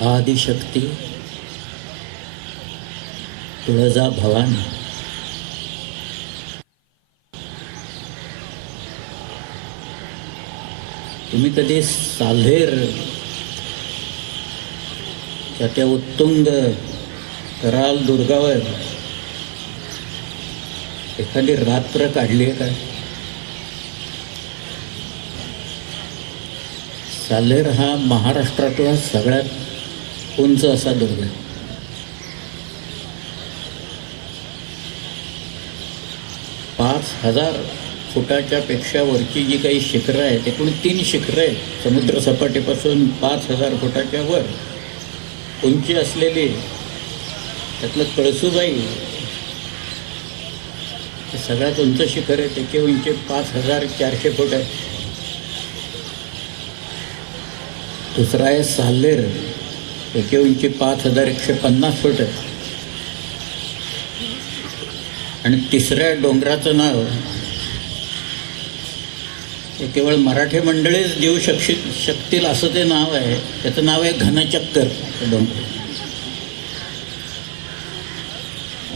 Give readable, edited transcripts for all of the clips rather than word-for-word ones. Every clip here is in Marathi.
आदिशक्ती तुळजा भवानी. तुम्ही कधी साल्हेर त्या उत्तुंग कराल दुर्गावर एखादी रात्र काढली आहे का? साल्हेर हा महाराष्ट्रातला सगळ्यात उंच असा दुर्ग आहे. 5,000 फुटाच्या पेक्षा वरची जी काही शिखरं आहेत, एकूण 3 शिखरं आहेत समुद्रसपाटीपासून 5,000 फुटाच्या वर उंची असलेली. त्यातलं कळसूबाई हे सगळ्यात उंच शिखर आहे, त्याची उंची 5,400 फूट आहे. दुसरा आहे साल्हेर, त्याची उंची 5,150 फूट आहे. आणि तिसऱ्या डोंगराचं नाव हे केवळ मराठी मंडळीच देऊ शकतील असं ते नाव आहे. त्याचं नाव आहे घनचक्कर डोंगर.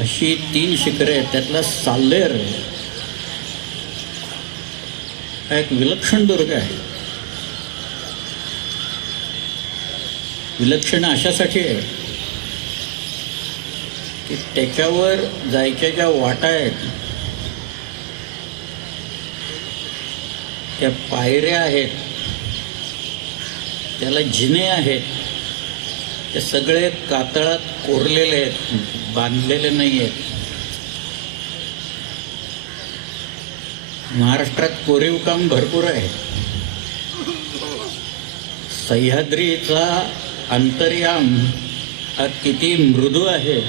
अशी 3 शिखरे आहेत. त्यातला साल्हेर हा एक विलक्षण दुर्ग आहे. विलक्षण अशासाठी आहे की त्याच्यावर जायच्या ज्या वाटा आहेत, त्या पायऱ्या आहेत, त्याला जिने आहेत, ते सगळे कातळात कोरलेले आहेत, बांधलेले नाही आहेत. महाराष्ट्रात कोरीव काम भरपूर आहे. सह्याद्रीचा अंतर्याम हा किती मृदू आहे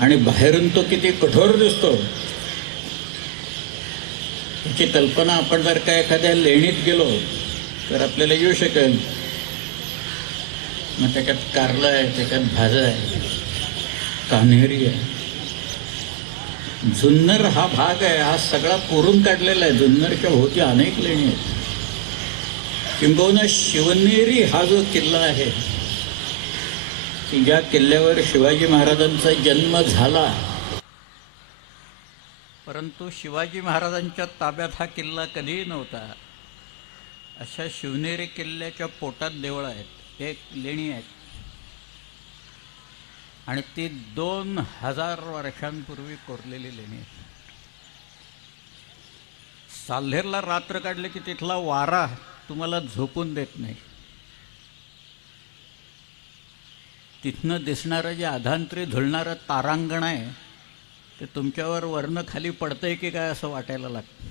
आणि बाहेरून तो किती कठोर दिसतो याची कल्पना आपण जर का एखाद्या लेणीत गेलो तर आपल्याला येऊ शकेल. मग त्याच्यात कारलं आहे, त्याच्यात भाजं आहे, कान्हेरी आहे. जुन्नर हा भाग आहे, हा सगळा कोरून काढलेला आहे. जुन्नरच्या भोवती अनेक लेणी आहेत. किंबहुना शिवनेरी हा जो किल्ला आहे की ज्या किल्ल्यावर शिवाजी महाराजांचा जन्म झाला, परंतु शिवाजी महाराजांच्या ताब्यात हा किल्ला कधीही नव्हता, अशा शिवनेरी किल्ल्याच्या पोटात देवळं आहेत, एक लेणी आहेत. आणि ती 2000 वर्षांपूर्वी कोरलेली लेणी आहे. साल्हेरला रात्र काढले की तिथला वारा तुम्हाला झोपून देत नाही. तिथनं दिसणारं जे अधांतरी झुलणारं तारांगण आहे ते तुमच्यावर वरनं खाली पडतंय की काय असं वाटायला लागतं.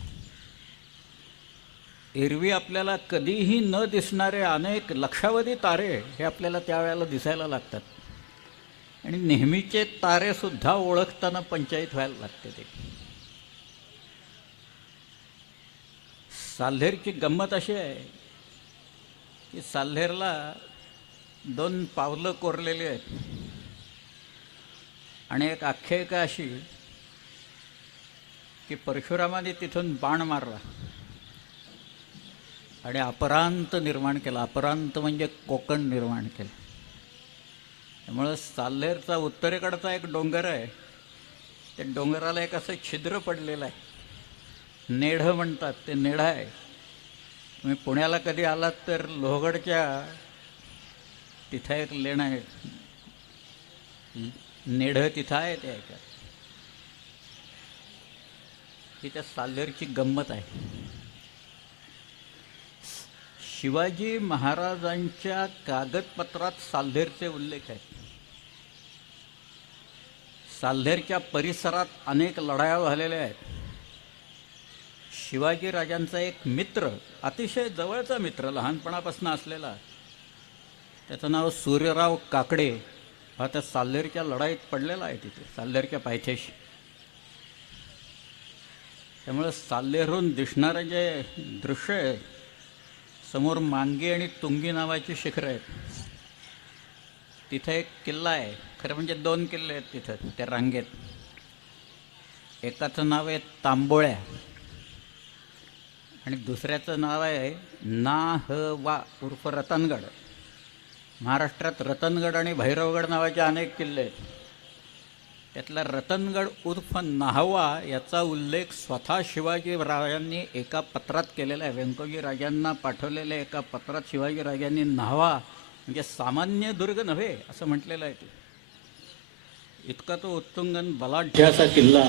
एरवी आपल्याला कधीही न दिसणारे अनेक लक्षावधी तारे हे आपल्याला त्यावेळेला दिसायला लागतात. आणि नेहमीचे तारेसुद्धा ओळखताना पंचायत व्हायला लागते. ते साल्हेरची गंमत अशी आहे की साल्हेरला 2 पावलं कोरलेली आहेत. आणि एक आख्यायिका अशी की परशुरामाने तिथून बाण मारला आणि अपरांत निर्माण केला. अपरांत म्हणजे कोकण निर्माण केलं. त्यामुळं साल्हेरचा उत्तरेकडचा एक डोंगर आहे, त्या डोंगराला एक असं छिद्र पडलेलं आहे, नेढं म्हणतात. ते नेढं आहे. तुम्ही पुण्याला कधी आलात तर लोहगडच्या तिथं एक लेणं आहे, नेढं तिथं आहे. त्या ह्याच्यात ही त्या साल्हेरची गंमत आहे. शिवाजी महाराजांच्या कागदपत्रात साल्हेरचे उल्लेख आहेत. साल्हेरच्या परिसरात अनेक लढाया झालेल्या आहेत. शिवाजी राजांचा एक मित्र, अतिशय जवळचा मित्र, लहानपणापासून असलेला, त्याचं नाव सूर्यराव काकडे, हा त्या साल्हेरच्या लढाईत पडलेला आहे तिथे, साल्हेरच्या पायथ्याशी. त्यामुळं साल्हेरहून दिसणारं जे दृश्य आहे, समोर मांगी आणि तुंगी नावाची शिखरं आहेत. तिथं एक किल्ला आहे. खरं म्हणजे 2 किल्ले आहेत तिथं त्या रांगेत. एकाचं नाव आहे तांबोळ्या आणि दुसऱ्याचं नाव आहे नाहवा उर्फ रतनगड. महाराष्ट्रात रतनगड आणि भैरवगड नावाचे अनेक किल्ले आहेत. त्यातला रतनगड उर्फ नाहवा याचा उल्लेख स्वतः शिवाजीराजांनी एका पत्रात केलेला आहे. व्यंकोजी राजांना पाठवलेल्या एका पत्रात शिवाजीराजांनी नाहवा म्हणजे सामान्य दुर्ग नव्हे असं म्हटलेलं आहे. ते इतका तो उत्तुंगन बलाढ्य असा किल्ला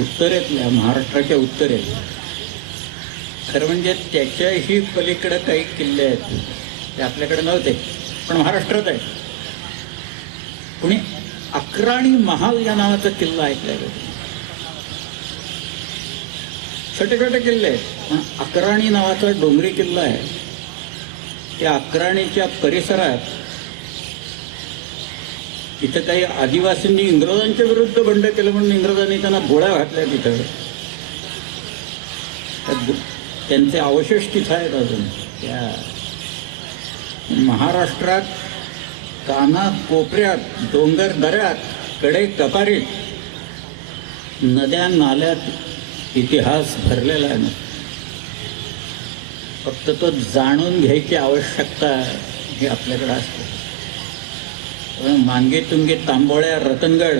उत्तरेतल्या महाराष्ट्राच्या उत्तरेत. खरं म्हणजे त्याच्याही पलीकडे काही किल्ले आहेत ते आपल्याकडे नव्हते पण महाराष्ट्रात आहेत. कुणी अक्राणी महाल या नावाचा किल्ला ऐकलाय का? छोटे छोटे किल्ले आहेत पण अक्राणी नावाचा डोंगरी किल्ला आहे. त्या अक्राणीच्या परिसरात इथं काही आदिवासींनी इंग्रजांच्या विरुद्ध बंड केलं म्हणून इंग्रजांनी त्यांना गोळ्या घातल्या. तिथं त्यांचे अवशेष तिथं आहेत अजून. त्या महाराष्ट्रात काना कोपऱ्यात, डोंगर दऱ्यात, कडे कपारीत, नद्या नाल्यात इतिहास भरलेला आहे. फक्त तो जाणून घ्यायची आवश्यकता ही आपल्याकडे असते. मांगे तुंगे तांबोळ्या रतनगड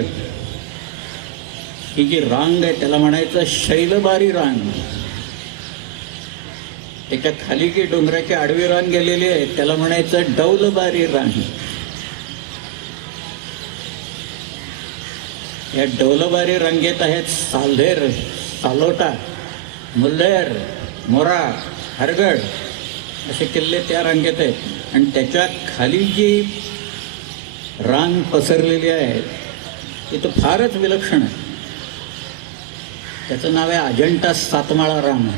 ही जी रांग आहे त्याला म्हणायचं शैलबारी रांग. त्याच्या खाली जी डोंगराची आडवी रांग गेलेली आहे त्याला म्हणायचं डौलबारी रांग. या डौलबारी रांगेत आहेत साल्हेर, सालोटा, मुल्हेर, मोरा, हरगड असे किल्ले त्या रांगेत आहेत. आणि त्याच्या खाली जी रांग पसरलेली आहे ती तर फारच विलक्षण आहे. त्याचं नाव आहे अजंठा सातमाळा रांग.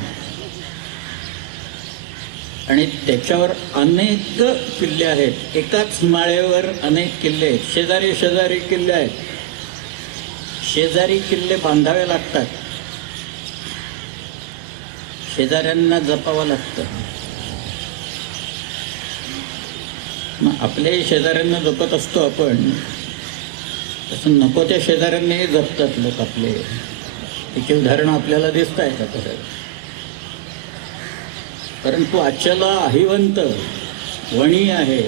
आणि त्याच्यावर अनेक किल्ले आहेत. एकाच माळेवर अनेक किल्ले आहेत. शेजारी शेजारी किल्ले आहेत. शेजारी किल्ले बांधावे लागतात. शेजाऱ्यांना जपावं लागतं. मग आपल्याही शेजाऱ्यांना जपत असतो आपण, तसं नको त्या शेजाऱ्यांनाही जपतात लोक आपले. त्याची उदाहरणं आपल्याला दिसत आहेत आता. परंतु अचला अहिवंत वणी आहे,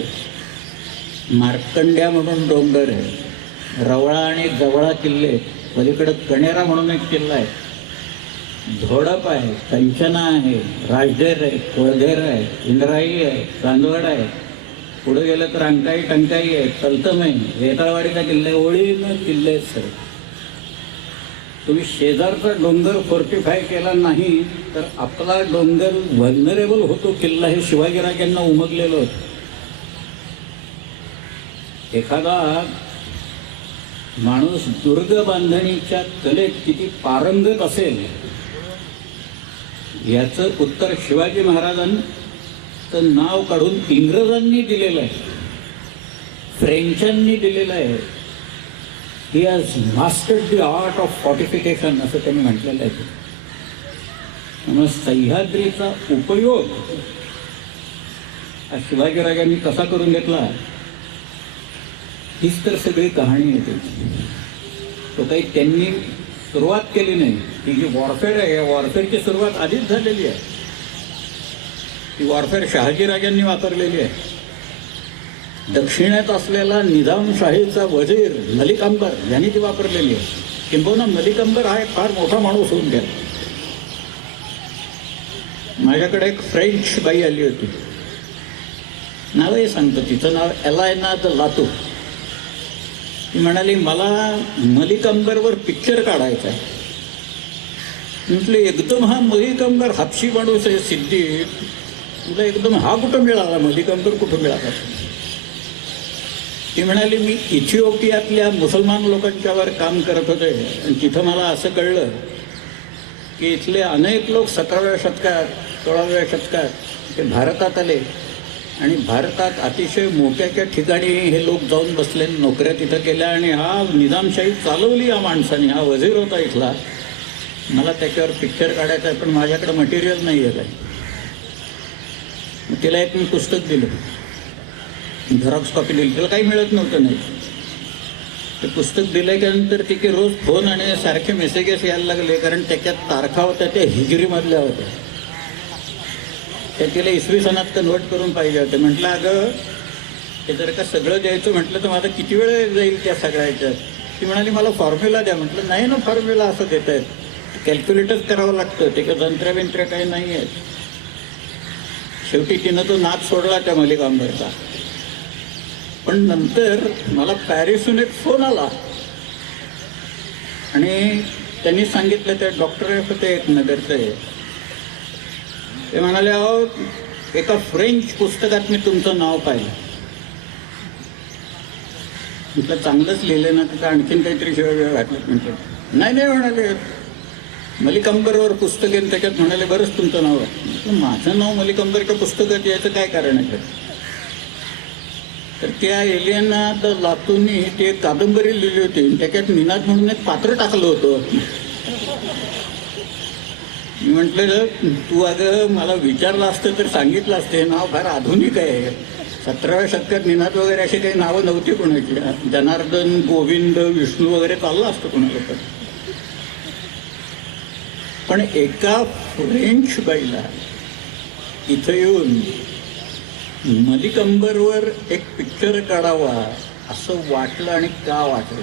मार्कंड्या म्हणून डोंगर आहे, रवळा आणि जवळा किल्ले, पलीकडं कणेरा म्हणून एक किल्ला आहे, धोडप आहे, कंचना आहे, राजधेर आहे, कोळधेर आहे, इंद्राई आहे, चांदवड आहे. पुढे गेलं तर अंकाई टंकाई आहे, तलतम आहे, वेताळवाडीचा किल्ला आहे. ओळीनं किल्ले आहेत सर. तुम्ही शेजारचा डोंगर फोर्टिफाय केला नाही तर आपला डोंगर व्हल्नरेबल होतो. किल्ला हे शिवाजीराजांना उमगलेलं होतं. एखादा माणूस दुर्ग बांधणीच्या कलेत किती पारंगत असेल याचं उत्तर शिवाजी महाराजांचं नाव काढून इंग्रजांनी दिलेलं आहे, फ्रेंचांनी दिलेलं आहे. He has mastered the art of फॉर्टिफिकेशन असं त्यांनी म्हटलेलं आहे. त्यामुळे सह्याद्रीचा उपयोग शिवाजीराजांनी कसा करून घेतला हीच तर सगळी कहाणी आहे त्याची. तो काही त्यांनी सुरुवात केली नाही. ही जी वॉरफेअर आहे या वॉरफेअरची सुरुवात आधीच झालेली आहे. ती वॉरफेअर शहाजीराजांनी वापरलेली आहे. दक्षिणेत असलेला निजामशाहीचा वजीर मलिक अंबर यांनी ती वापरलेली आहे. किंबहुना मलिक अंबर हा एक फार मोठा माणूस होऊन गेला. माझ्याकडे एक फ्रेंच बाई आली होती, नावही सांगतो तिचं नाव एलायना द लातू. ती म्हणाली मला मलिक अंबरवर पिक्चर काढायचा आहे. म्हटलं एकदम हा मलिक अंबर हापशी माणूस आहे सिद्धी, तुला एकदम हा कुठं मिळाला, मलिक अंबर कुठं मिळाला? ती म्हणाली मी इथिओपियातल्या मुसलमान लोकांच्यावर काम करत होते आणि तिथं मला असं कळलं की इथले अनेक लोक 17व्या शतकात 16व्या शतकात ते भारतात आले आणि भारतात अतिशय मोक्याच्या ठिकाणी हे लोक जाऊन बसले, नोकऱ्या तिथं केल्या आणि हा निजामशाही चालवली या माणसाने. हा वजीर होता इथला. मला त्याच्यावर पिक्चर काढायचं आहे पण माझ्याकडे मटेरियल नाही आहे काही. मग तिला एक मी पुस्तक दिलं, झेरॉक्स कॉपी दिली. तिला काही मिळत नव्हतं. नाही ते पुस्तक दिल्यानंतर तिथे रोज फोन आणि सारखे मेसेजेस यायला लागले, कारण त्याच्यात तारखा होत्या त्या हिजरीमधल्या होत्या. त्या तिला इसवी सणात कन्वर्ट करून पाहिजे होते. म्हटलं अगं ते जर का सगळं द्यायचं म्हटलं तर माझा किती वेळ जाईल त्या सगळ्याच्यात. ती म्हणाली मला फॉर्म्युला द्या. म्हटलं नाही ना, फॉर्म्युला असं देत आहेत, कॅल्क्युलेटच करावं लागतं, ते का जंत्रबिंत्र काही नाही आहेत. शेवटी तिनं तो नाद सोडला त्या मलिकांबरचा. पण नंतर मला पॅरिसहून एक फोन आला आणि त्यांनी सांगितलं, त्या डॉक्टर होते एक नगरचे, ते म्हणाले अहो एका फ्रेंच पुस्तकात मी तुमचं नाव पाहिलं. म्हटलं चांगलंच लिहिलं ना, तिथं आणखीन काहीतरी शिवाय वाटलं. म्हटलं नाही नाही म्हणाले, मलिकांबरवर पुस्तक आहे त्याच्यात. म्हणाले बरंच तुमचं नाव आहे. म्हटलं माझं नाव मलिकांबरच्या पुस्तकात यायचं काय कारण आहे? तर त्या एलियाना द लातूंनी ती एक कादंबरी लिहिली होती, त्याच्यात निनाद म्हणून एक पात्र टाकलं होतं. मी म्हटलं तू अगं मला विचारलं असतं तर सांगितलं असतं, हे नाव फार आधुनिक आहे. 17व्या शतकात निनाद वगैरे अशी काही नावं नव्हती कोणाची. जनार्दन, गोविंद, विष्णू वगैरे चाललं असतं कोणाला तर. पण एका फ्रेंच बाईला इथं येऊन मलिकांबरवर एक पिक्चर काढावा असं वाटलं. आणि का वाटलं?